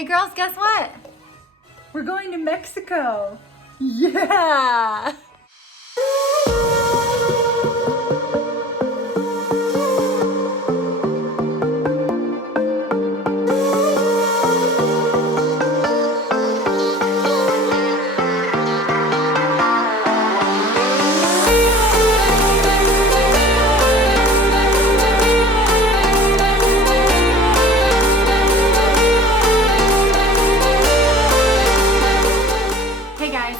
Hey girls, guess what? We're going to Mexico. Yeah!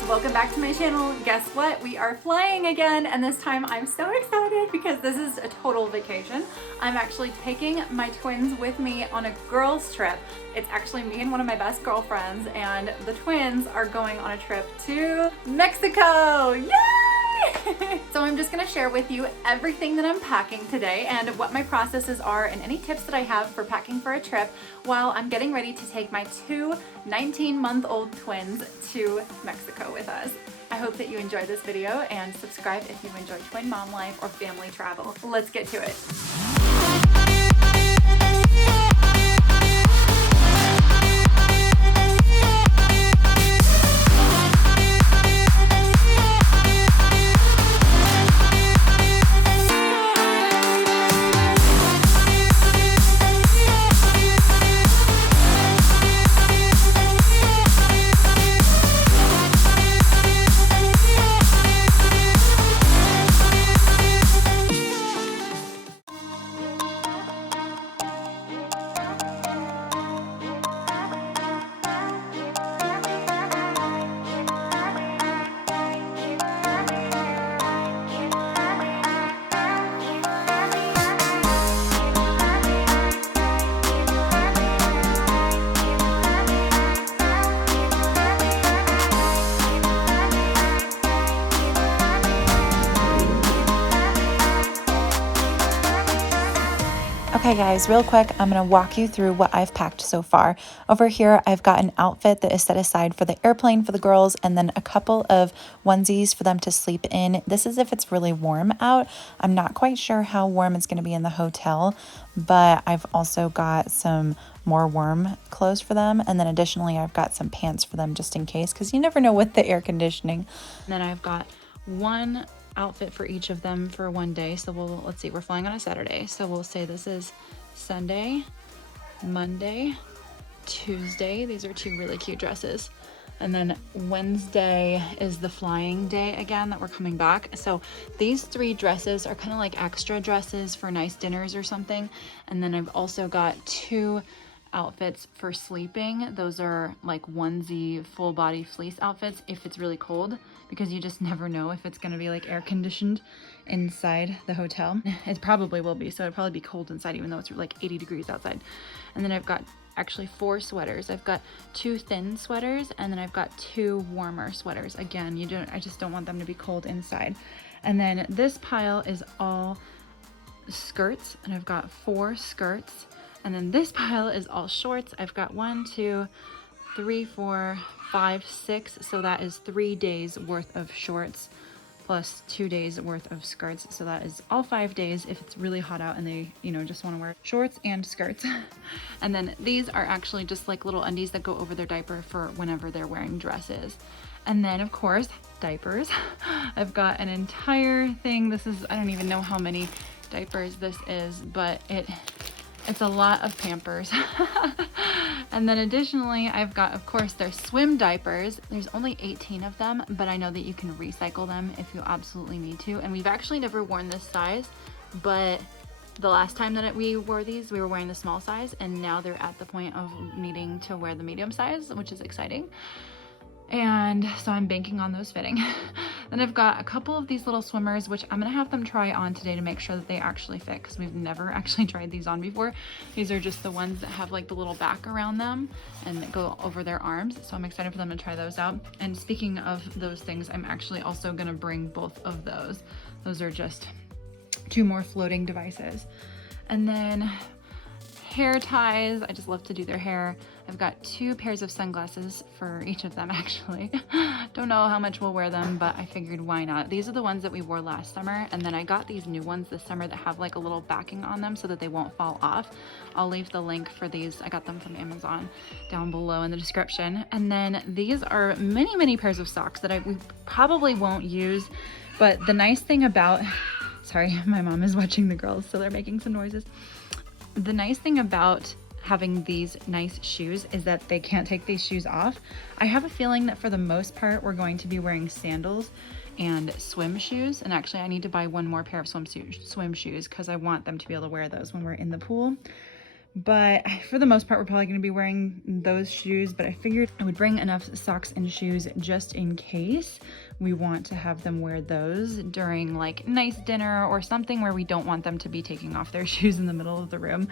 Welcome back to my channel. Guess what? We are flying again, and this time I'm so excited because this is a total vacation. I'm actually taking my twins with me on a girls trip. It's actually me and one of my best girlfriends, and the twins are going on a trip to Mexico. Yay! So I'm just gonna share with you everything that I'm packing today and what my processes are and any tips that I have for packing for a trip while I'm getting ready to take my two 19-month-old twins to Mexico with us. I hope that you enjoy this video and subscribe if you enjoy twin mom life or family travel. Let's get to it. Okay guys, real quick, I'm going to walk you through what I've packed so far. Over here, I've got an outfit that is set aside for the airplane for the girls, and then a couple of onesies for them to sleep in. This is if it's really warm out. I'm not quite sure how warm it's going to be in the hotel, but I've also got some more warm clothes for them. And then additionally, I've got some pants for them just in case, because you never know with the air conditioning. And then I've got one outfit for each of them for one day. So let's see, we're flying on a Saturday, so we'll say this is Sunday, Monday, Tuesday. These are two really cute dresses, and then Wednesday is the flying day again that we're coming back. So these three dresses are kind of like extra dresses for nice dinners or something. And then I've also got two outfits for sleeping. Those are like onesie full body fleece outfits if it's really cold, because you just never know if it's going to be like air conditioned inside the hotel. It probably will be, so it'll probably be cold inside even though it's like 80 degrees outside. And then I've got actually 4 sweaters. I've got 2 thin sweaters, and then I've got 2 warmer sweaters. Again, I just don't want them to be cold inside. And then this pile is all skirts, and I've got 4 skirts. And then this pile is all shorts. I've got 1, 2, 3, 4, 5, 6. So that is 3 days worth of shorts plus 2 days worth of skirts. So that is all 5 days if it's really hot out and they, just want to wear shorts and skirts. And then these are actually just like little undies that go over their diaper for whenever they're wearing dresses. And then of course, diapers. I've got an entire thing. I don't even know how many diapers this is, but it's a lot of Pampers. And then additionally, I've got, of course, their swim diapers. There's only 18 of them, but I know that you can recycle them if you absolutely need to. And we've actually never worn this size, but the last time that we wore these, we were wearing the small size, and now they're at the point of needing to wear the medium size, which is exciting. And so I'm banking on those fitting. Then I've got a couple of these little swimmers, which I'm gonna have them try on today to make sure that they actually fit, because we've never actually tried these on before. These are just the ones that have like the little back around them and that go over their arms. So I'm excited for them to try those out. And speaking of those things, I'm actually also gonna bring both of those. Those are just 2 more floating devices. And then hair ties. I just love to do their hair. I've got 2 pairs of sunglasses for each of them actually. Don't know how much we'll wear them, but I figured why not. These are the ones that we wore last summer, and then I got these new ones this summer that have like a little backing on them so that they won't fall off. I'll leave the link for these. I got them from Amazon down below in the description. And then these are many pairs of socks that we probably won't use, but the nice thing about, sorry, my mom is watching the girls, so they're making some noises. The nice thing about having these nice shoes is that they can't take these shoes off. I have a feeling that for the most part we're going to be wearing sandals and swim shoes, and actually I need to buy one more pair of swim shoes because I want them to be able to wear those when we're in the pool. But for the most part we're probably going to be wearing those shoes, but I figured I would bring enough socks and shoes just in case we want to have them wear those during like nice dinner or something where we don't want them to be taking off their shoes in the middle of the room.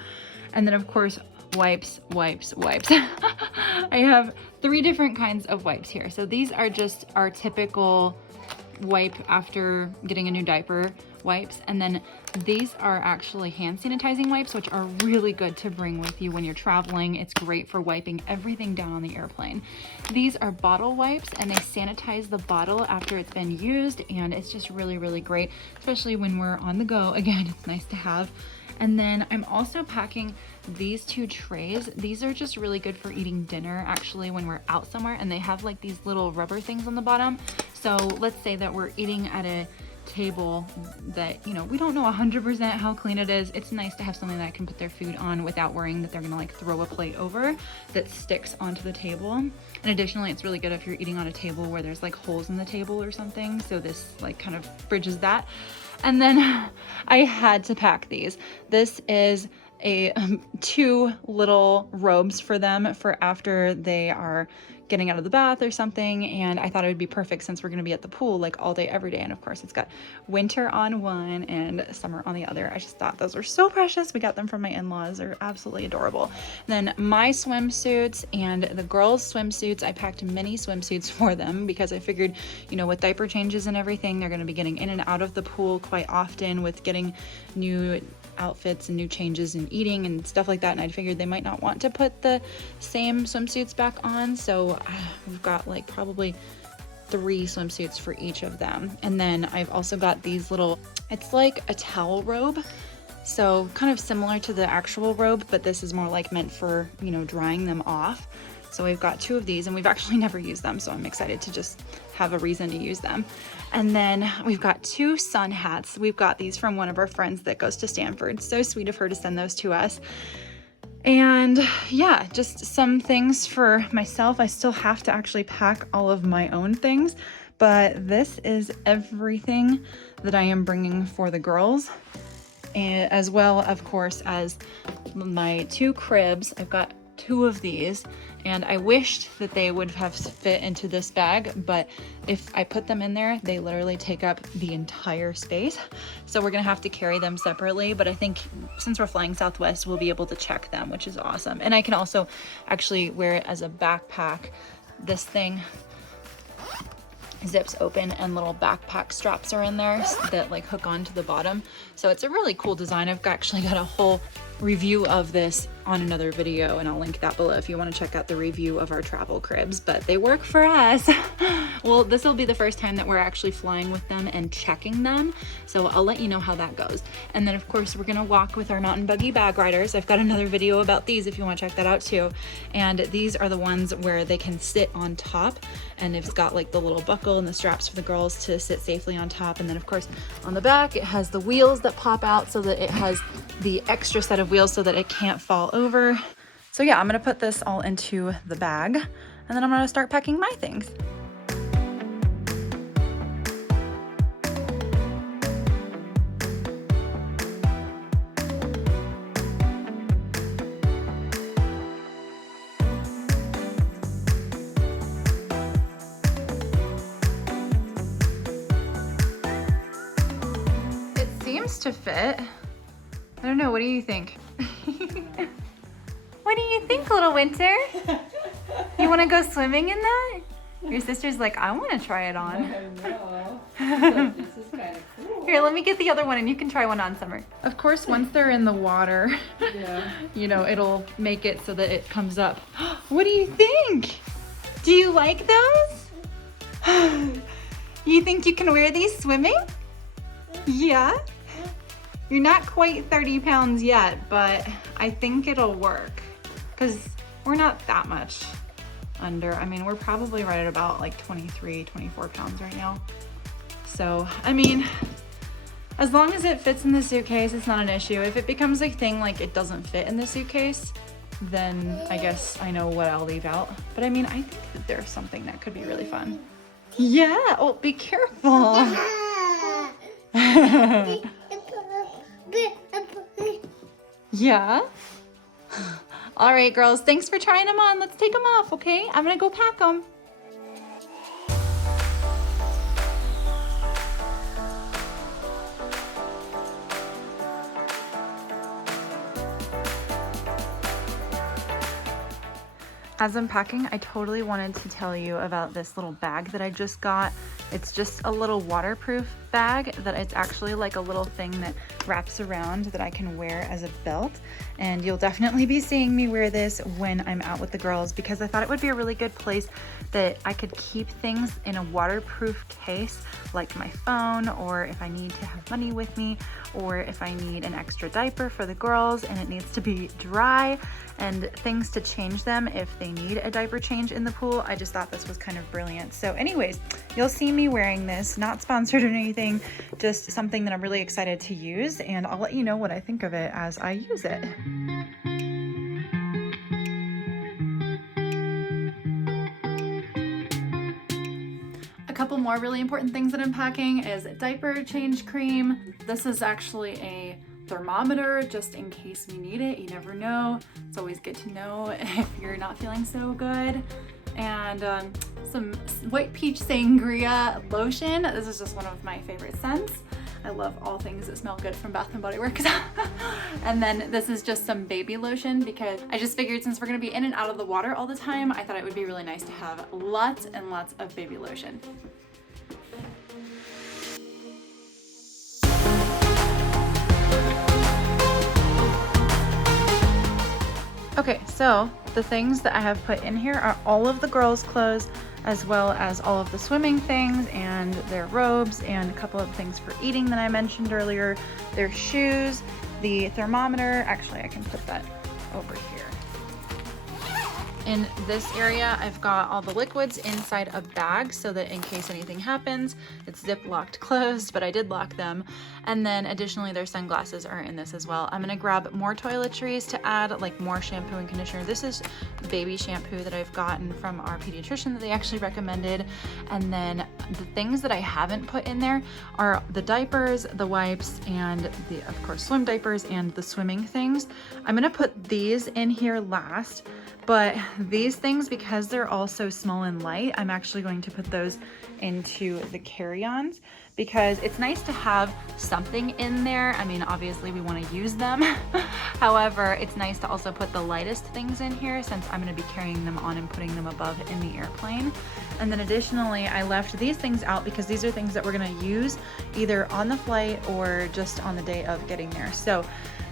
And then of course wipes. I have 3 different kinds of wipes here. So these are just our typical wipe after getting a new diaper wipes, and then these are actually hand sanitizing wipes, which are really good to bring with you when you're traveling. It's great for wiping everything down on the airplane. These are bottle wipes, and they sanitize the bottle after it's been used, and it's just really great, especially when we're on the go. Again, it's nice to have. And then I'm also packing these 2 trays. These are just really good for eating dinner actually when we're out somewhere, and they have like these little rubber things on the bottom. So let's say that we're eating at a table that, you know, we don't know 100% how clean it is. It's nice to have something that I can put their food on without worrying that they're gonna like throw a plate over that sticks onto the table. And additionally, it's really good if you're eating on a table where there's like holes in the table or something. So this like kind of bridges that. And then I had to pack these. This is a 2 little robes for them for after they are getting out of the bath or something, and I thought it would be perfect since we're going to be at the pool like all day every day. And of course it's got winter on one and summer on the other. I just thought those were so precious. We got them from my in-laws. They're absolutely adorable. And then my swimsuits and the girls' swimsuits, I packed mini swimsuits for them because I figured, you know, with diaper changes and everything, they're going to be getting in and out of the pool quite often with getting new outfits and new changes and eating and stuff like that, and I figured they might not want to put the same swimsuits back on, so we've got like probably 3 swimsuits for each of them. And then I've also got these little, it's like a towel robe, so kind of similar to the actual robe, but this is more like meant for, you know, drying them off. So we've got 2 of these, and we've actually never used them, so I'm excited to just have a reason to use them. And then we've got 2 sun hats. We've got these from one of our friends that goes to Stanford. So sweet of her to send those to us. And yeah, just some things for myself. I still have to actually pack all of my own things, but this is everything that I am bringing for the girls. And as well, of course, as my 2 cribs. I've got 2 of these, and I wished that they would have fit into this bag, but if I put them in there, they literally take up the entire space. So we're gonna have to carry them separately, but I think since we're flying Southwest, we'll be able to check them, which is awesome. And I can also actually wear it as a backpack. This thing zips open and little backpack straps are in there that like hook onto the bottom. So it's a really cool design. I've actually got a whole review of this on another video, and I'll link that below if you want to check out the review of our travel cribs, but they work for us. Well, this will be the first time that we're actually flying with them and checking them, so I'll let you know how that goes. And then of course we're gonna walk with our mountain buggy bag riders. I've got another video about these if you want to check that out too. And these are the ones where they can sit on top, and it's got like the little buckle and the straps for the girls to sit safely on top. And then of course on the back it has the wheels that pop out so that it has the extra set of wheels so that it can't fall over. So yeah, I'm gonna put this all into the bag, and then I'm gonna start packing my things. It seems to fit. I don't know, what do you think? What do you think, little Winter? You want to go swimming in that? Your sister's like, I want to try it on. I know. This is kind of cool. Here, let me get the other one and you can try one on, Summer. Of course, once they're in the water, you know, it'll make it so that it comes up. What do you think? Do you like those? You think you can wear these swimming? Yeah? You're not quite 30 pounds yet, but I think it'll work because we're not that much under. I mean, we're probably right at about like 23, 24 pounds right now. So, I mean, as long as it fits in the suitcase, it's not an issue. If it becomes a thing like it doesn't fit in the suitcase, then I guess I know what I'll leave out. But I mean, I think that there's something that could be really fun. Yeah, oh, be careful. Yeah? All right, girls, thanks for trying them on. Let's take them off, okay? I'm gonna go pack them. As I'm packing, I totally wanted to tell you about this little bag that I just got. It's just a little waterproof bag that it's actually like a little thing that wraps around that I can wear as a belt. And you'll definitely be seeing me wear this when I'm out with the girls because I thought it would be a really good place that I could keep things in a waterproof case, like my phone, or if I need to have money with me, or if I need an extra diaper for the girls and it needs to be dry, and things to change them if they need a diaper change in the pool. I just thought this was kind of brilliant. So anyways, you'll see me wearing this, not sponsored or anything, just something that I'm really excited to use, and I'll let you know what I think of it as I use it. A couple more really important things that I'm packing is diaper change cream. This is actually a thermometer just in case we need it. You never know. It's always good to know if you're not feeling so good. And some white peach sangria lotion. This is just one of my favorite scents. I love all things that smell good from Bath & Body Works. And then this is just some baby lotion because I just figured since we're gonna be in and out of the water all the time, I thought it would be really nice to have lots and lots of baby lotion. Okay, so the things that I have put in here are all of the girls' clothes, as well as all of the swimming things and their robes and a couple of things for eating that I mentioned earlier, their shoes, the thermometer. Actually, I can put that over here. In this area, I've got all the liquids inside a bag so that in case anything happens, it's zip locked closed, but I did lock them. And then additionally, their sunglasses are in this as well. I'm gonna grab more toiletries to add, like more shampoo and conditioner. This is baby shampoo that I've gotten from our pediatrician that they actually recommended. And then the things that I haven't put in there are the diapers, the wipes, and the, of course, swim diapers and the swimming things. I'm gonna put these in here last. But these things, because they're all so small and light, I'm actually going to put those into the carry-ons because it's nice to have something in there. I mean, obviously we want to use them. However, it's nice to also put the lightest things in here since I'm going to be carrying them on and putting them above in the airplane. And then additionally, I left these things out because these are things that we're going to use either on the flight or just on the day of getting there. So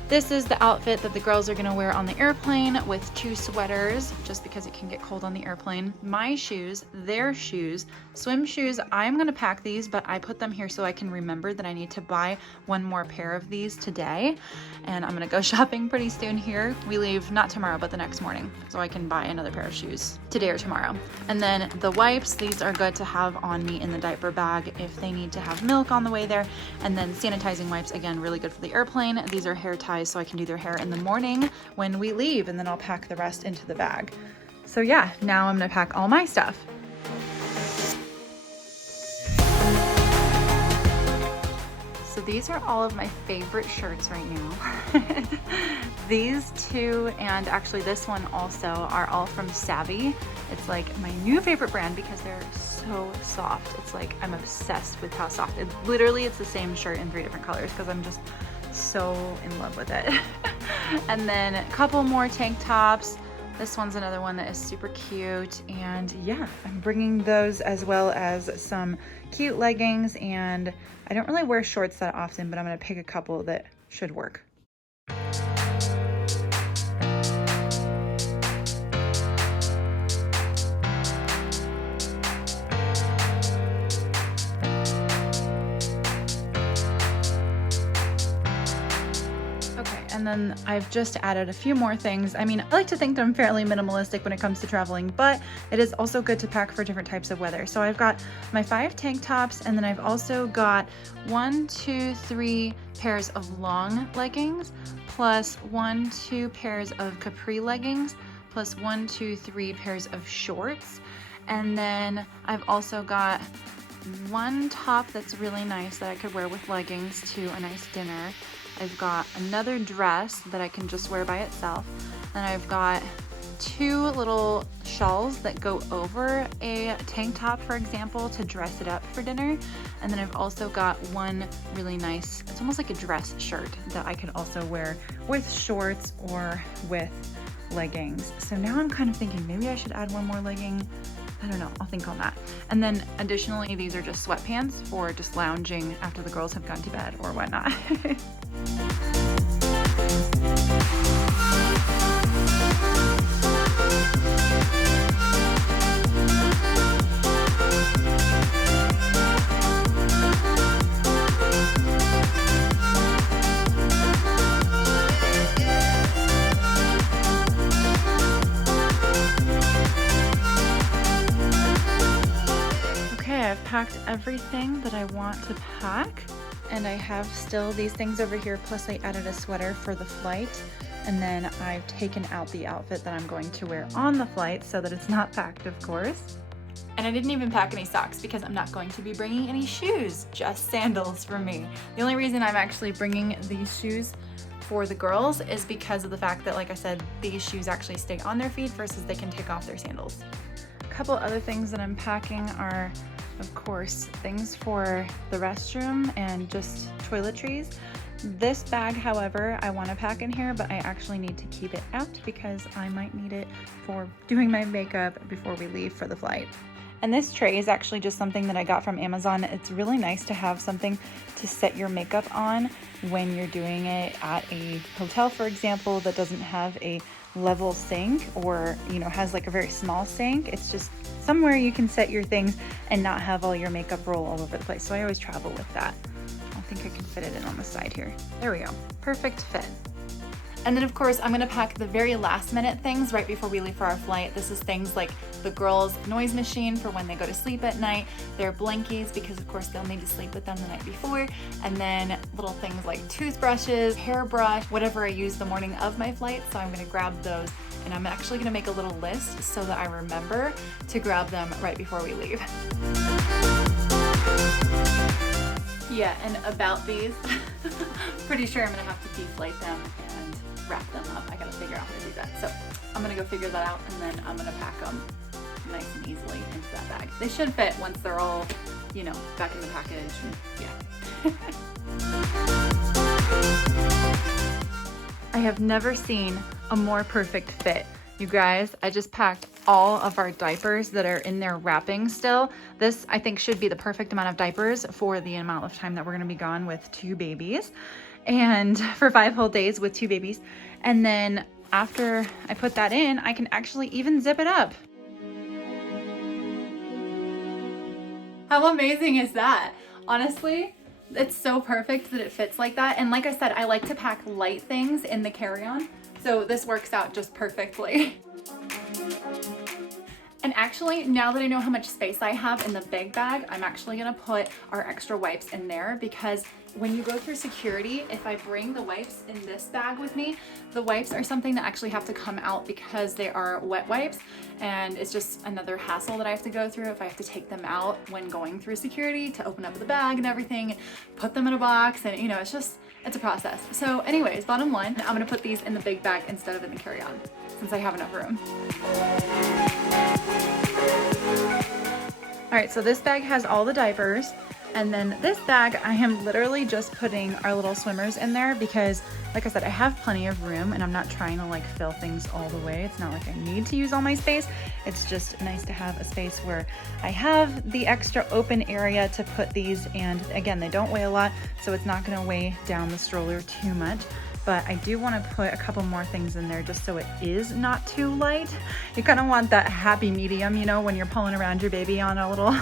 this is the outfit that the girls are gonna wear on the airplane with 2 sweaters, just because it can get cold on the airplane. My shoes, their shoes, swim shoes. I'm gonna pack these, but I put them here so I can remember that I need to buy 1 more pair of these today. And I'm gonna go shopping pretty soon here. We leave not tomorrow, but the next morning. So I can buy another pair of shoes today or tomorrow. And then the wipes, these are good to have on me in the diaper bag if they need to have milk on the way there. And then sanitizing wipes, again, really good for the airplane. These are hair ties so I can do their hair in the morning when we leave, and then I'll pack the rest into the bag. So yeah, now I'm gonna pack all my stuff. So these are all of my favorite shirts right now. These 2, and actually this one also, are all from Savvy. It's like my new favorite brand because they're so soft. It's like I'm obsessed with how soft. It's the same shirt in 3 different colors because I'm just so in love with it. And then a couple more tank tops, This one's another one that is super cute, and yeah, I'm bringing those as well as some cute leggings, and I don't really wear shorts that often, but I'm gonna pick a couple that should work. And then I've just added a few more things. I mean, I like to think that I'm fairly minimalistic when it comes to traveling, but it is also good to pack for different types of weather. So I've got my 5 tank tops, and then I've also got 1, 2, 3 pairs of long leggings, plus 1, 2 pairs of capri leggings, plus 1, 2, 3 pairs of shorts. And then I've also got one top that's really nice that I could wear with leggings to a nice dinner. I've got another dress that I can just wear by itself. And I've got 2 little shawls that go over a tank top, for example, to dress it up for dinner. And then I've also got one really nice, it's almost like a dress shirt that I could also wear with shorts or with leggings. So now I'm kind of thinking maybe I should add one more legging. I don't know, I'll think on that. And then additionally, these are just sweatpants for just lounging after the girls have gone to bed or whatnot. I've packed everything that I want to pack, and I have still these things over here, plus I added a sweater for the flight, and then I've taken out the outfit that I'm going to wear on the flight so that it's not packed, of course. And I didn't even pack any socks because I'm not going to be bringing any shoes, just sandals for me. The only reason I'm actually bringing these shoes for the girls is because of the fact that, like I said, these shoes actually stay on their feet versus they can take off their sandals. A couple other things that I'm packing are, of course, things for the restroom and just toiletries. This bag, however, I want to pack in here, but I actually need to keep it out because I might need it for doing my makeup before we leave for the flight. And this tray is actually just something that I got from Amazon. It's really nice to have something to set your makeup on when you're doing it at a hotel, for example, that doesn't have a level sink or, you know, has like a very small sink. It's just somewhere you can set your things and not have all your makeup roll all over the place. So I always travel with that. I think I can fit it in on the side here. There we go. Perfect fit. And then of course, I'm gonna pack the very last minute things right before we leave for our flight. This is things like the girls' noise machine for when they go to sleep at night, their blankies, because of course they'll need to sleep with them the night before, and then little things like toothbrushes, hairbrush, whatever I use the morning of my flight. So I'm gonna grab those, and I'm actually gonna make a little list so that I remember to grab them right before we leave. Yeah, and about these, pretty sure I'm gonna have to deflate them and wrap them up. I gotta figure out how to do that. So I'm gonna go figure that out, and then I'm gonna pack them nice and easily into that bag. They should fit once they're all, you know, back in the package. Yeah. I have never seen a more perfect fit. You guys, I just packed all of our diapers that are in their wrapping still. This, I think, should be the perfect amount of diapers for the amount of time that we're gonna be gone with 2 babies, and for 5 whole days with 2 babies. And then after I put that in, I can actually even zip it up. How amazing is that? Honestly, it's so perfect that it fits like that. And like I said, I like to pack light things in the carry-on, so this works out just perfectly. And actually, now that I know how much space I have in the big bag, I'm actually gonna put our extra wipes in there, because when you go through security, if I bring the wipes in this bag with me, the wipes are something that actually have to come out because they are wet wipes, and it's just another hassle that I have to go through if I have to take them out when going through security to open up the bag and everything, put them in a box, and you know, it's a process. So anyways, bottom line, I'm gonna put these in the big bag instead of in the carry-on, since I have enough room. All right, so this bag has all the diapers, And then this bag, I am literally just putting our little swimmers in there because, like I said, I have plenty of room and I'm not trying to like fill things all the way. It's not like I need to use all my space. It's just nice to have a space where I have the extra open area to put these. And again, they don't weigh a lot, so it's not gonna weigh down the stroller too much. But I do want to put a couple more things in there just so it is not too light. You kind of want that happy medium, you know, when you're pulling around your baby on a little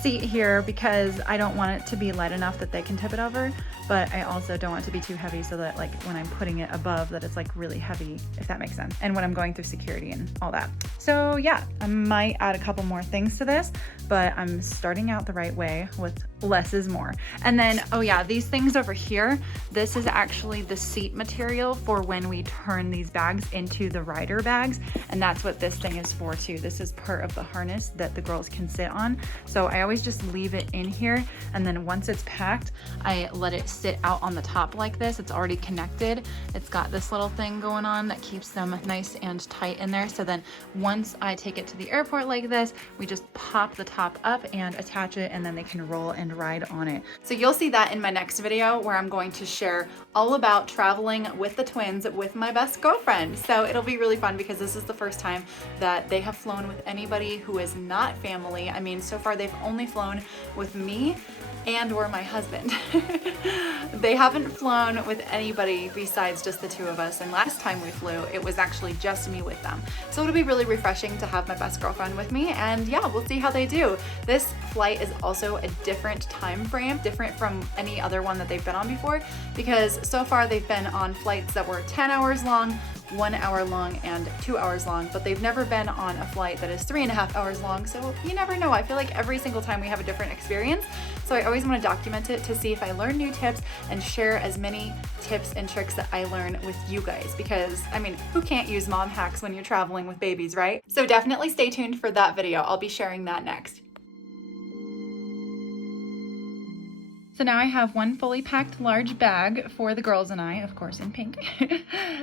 seat here, because I don't want it to be light enough that they can tip it over, but I also don't want it to be too heavy so that like when I'm putting it above that it's like really heavy, if that makes sense, and when I'm going through security and all that. So yeah, I might add a couple more things to this, but I'm starting out the right way with less is more. And then, oh yeah, these things over here, this is actually the seat material for when we turn these bags into the rider bags, and that's what this thing is for too. This is part of the harness that the girls can sit on. So I always just leave it in here, and then once it's packed, I let it sit out on the top like this. It's already connected. It's got this little thing going on that keeps them nice and tight in there. So then once I take it to the airport like this, we just pop the top up and attach it, and then they can roll and ride on it. So you'll see that in my next video where I'm going to share all about traveling with the twins with my best girlfriend. So it'll be really fun because this is the first time that they have flown with anybody who is not family. I mean, so far they've only flown with me and or my husband. They haven't flown with anybody besides just the two of us, and last time we flew it was actually just me with them. So it'll be really refreshing to have my best girlfriend with me, and yeah, we'll see how they do. This flight is also a different time frame, different from any other one that they've been on before, because so far they've been on flights that were 10 hours long, 1 hour long, and 2 hours long, but they've never been on a flight that is 3.5 hours long. So you never know. I feel like every single time we have a different experience. So I always want to document it to see if I learn new tips and share as many tips and tricks that I learn with you guys, because I mean, who can't use mom hacks when you're traveling with babies, right? So definitely stay tuned for that video. I'll be sharing that next. So now I have one fully packed large bag for the girls and I, of course in pink,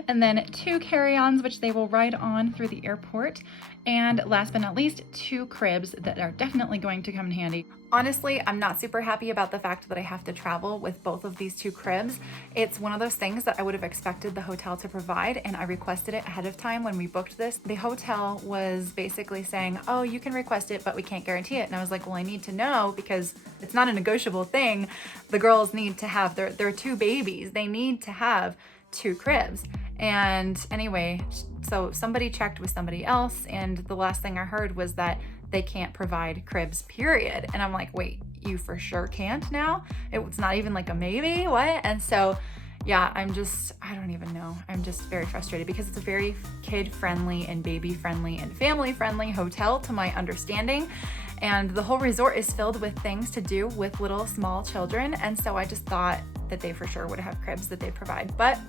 and then 2 carry-ons which they will ride on through the airport, and last but not least, 2 cribs that are definitely going to come in handy. Honestly, I'm not super happy about the fact that I have to travel with both of these 2 cribs. It's one of those things that I would have expected the hotel to provide, and I requested it ahead of time when we booked this. The hotel was basically saying, oh, you can request it, but we can't guarantee it. And I was like, well, I need to know because it's not a negotiable thing. The girls need to have their 2 babies. They need to have 2 cribs. And anyway, so somebody checked with somebody else, and the last thing I heard was that they can't provide cribs, period. And I'm like, wait, you for sure can't now? It's not even like a maybe, what? And so yeah, I don't even know. I'm just very frustrated because it's a very kid-friendly and baby-friendly and family-friendly hotel to my understanding. And the whole resort is filled with things to do with little small children. And so I just thought that they for sure would have cribs that they provide. But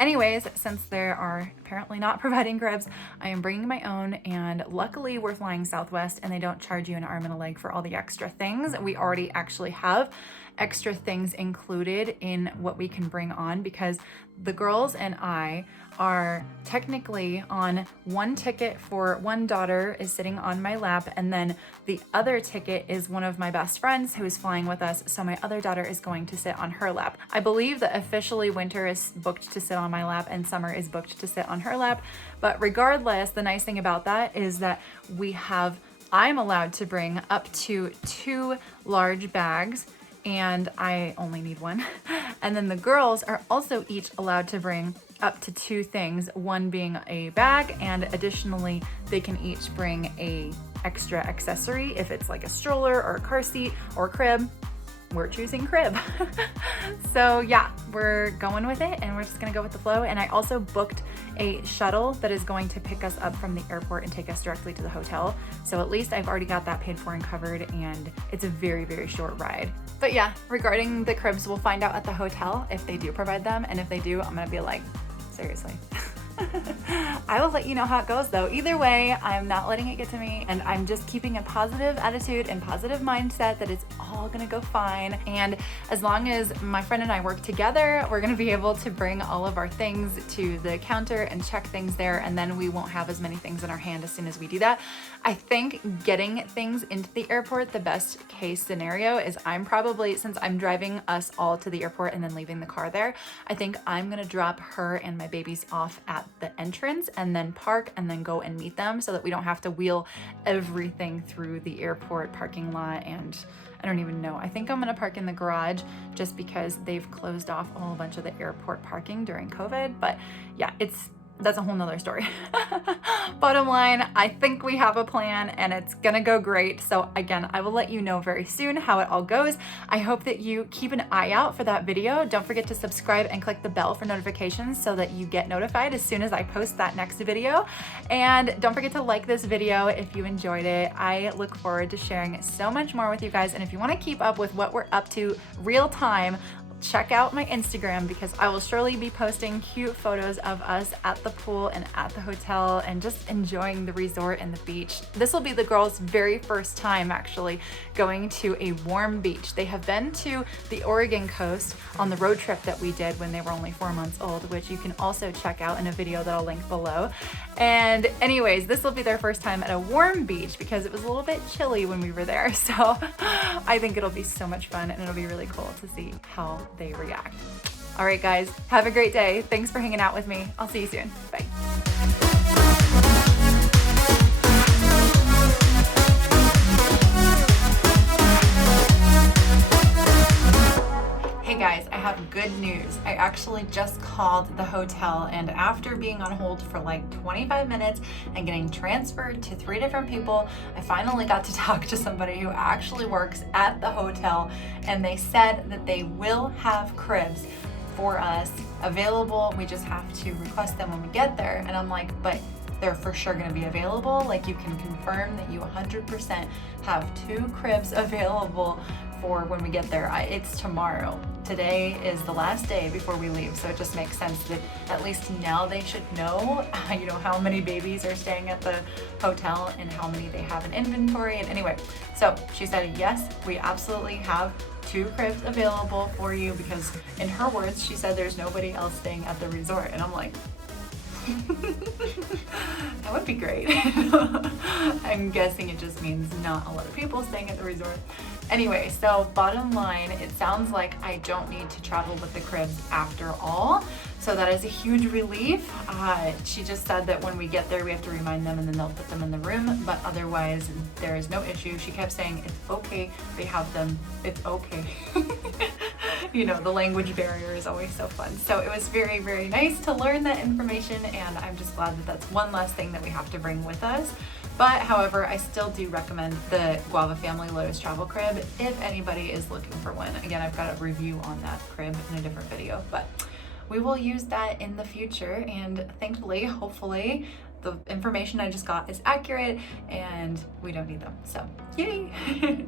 anyways, since they are apparently not providing cribs, I am bringing my own, and luckily we're flying Southwest and they don't charge you an arm and a leg for all the extra things. We already actually have extra things included in what we can bring on because the girls and I are technically on one ticket. For one daughter is sitting on my lap, and then the other ticket is one of my best friends who is flying with us, so my other daughter is going to sit on her lap. I believe that officially winter is booked to sit on my lap and summer is booked to sit on her lap, but regardless, the nice thing about that is that I'm allowed to bring up to 2 large bags, and I only need 1. And then the girls are also each allowed to bring up to 2 things, one being a bag, and additionally they can each bring a extra accessory if it's like a stroller or a car seat or crib. We're choosing crib. So yeah, we're going with it and we're just gonna go with the flow. And I also booked a shuttle that is going to pick us up from the airport and take us directly to the hotel. So at least I've already got that paid for and covered, and it's a very, very short ride. But yeah, regarding the cribs, we'll find out at the hotel if they do provide them. And if they do, I'm gonna be like, seriously, I will let you know how it goes though. Either way, I'm not letting it get to me, and I'm just keeping a positive attitude and positive mindset that it's all gonna go fine. And as long as my friend and I work together, we're gonna be able to bring all of our things to the counter and check things there, and then we won't have as many things in our hand as soon as we do that. I think getting things into the airport, the best case scenario is I'm probably, since I'm driving us all to the airport and then leaving the car there, I think I'm gonna drop her and my babies off at the entrance and then park and then go and meet them, so that we don't have to wheel everything through the airport parking lot. And I don't even know, I think I'm gonna park in the garage just because they've closed off a whole bunch of the airport parking during COVID. But yeah, that's a whole nother story. Bottom line, I think we have a plan and it's gonna go great. So again, I will let you know very soon how it all goes. I hope that you keep an eye out for that video. Don't forget to subscribe and click the bell for notifications so that you get notified as soon as I post that next video. And don't forget to like this video if you enjoyed it. I look forward to sharing so much more with you guys. And if you wanna keep up with what we're up to real time, check out my Instagram, because I will surely be posting cute photos of us at the pool and at the hotel and just enjoying the resort and the beach. This will be the girls' very first time actually going to a warm beach. They have been to the Oregon coast on the road trip that we did when they were only 4 months old, which you can also check out in a video that I'll link below. And anyways, this will be their first time at a warm beach because it was a little bit chilly when we were there. So I think it'll be so much fun and it'll be really cool to see how they react. All right, guys, have a great day. Thanks for hanging out with me. I'll see you soon. Bye. Hey guys, I have good news. I actually just called the hotel, and after being on hold for like 25 minutes and getting transferred to 3 different people, I finally got to talk to somebody who actually works at the hotel, and they said that they will have cribs for us available. We just have to request them when we get there. And I'm like, but they're for sure going to be available? Like, you can confirm that you 100% have 2 cribs available for when we get there. It's tomorrow. Today is the last day before we leave, so it just makes sense that at least now they should know, you know, how many babies are staying at the hotel and how many they have in inventory. And anyway, so she said, yes, we absolutely have 2 cribs available for you, because in her words, she said there's nobody else staying at the resort. And I'm like, that would be great. I'm guessing it just means not a lot of people staying at the resort. Anyway, so bottom line, it sounds like I don't need to travel with the cribs after all. So that is a huge relief. She just said that when we get there, we have to remind them and then they'll put them in the room, but otherwise there is no issue. She kept saying, it's okay, they have them, it's okay. You know, the language barrier is always so fun. So it was very, very nice to learn that information, and I'm just glad that that's one less thing that we have to bring with us. But however, I still do recommend the Guava family Lotus travel crib if anybody is looking for one. Again, I've got a review on that crib in a different video, but we will use that in the future. And thankfully, hopefully, the information I just got is accurate and we don't need them. So, yay!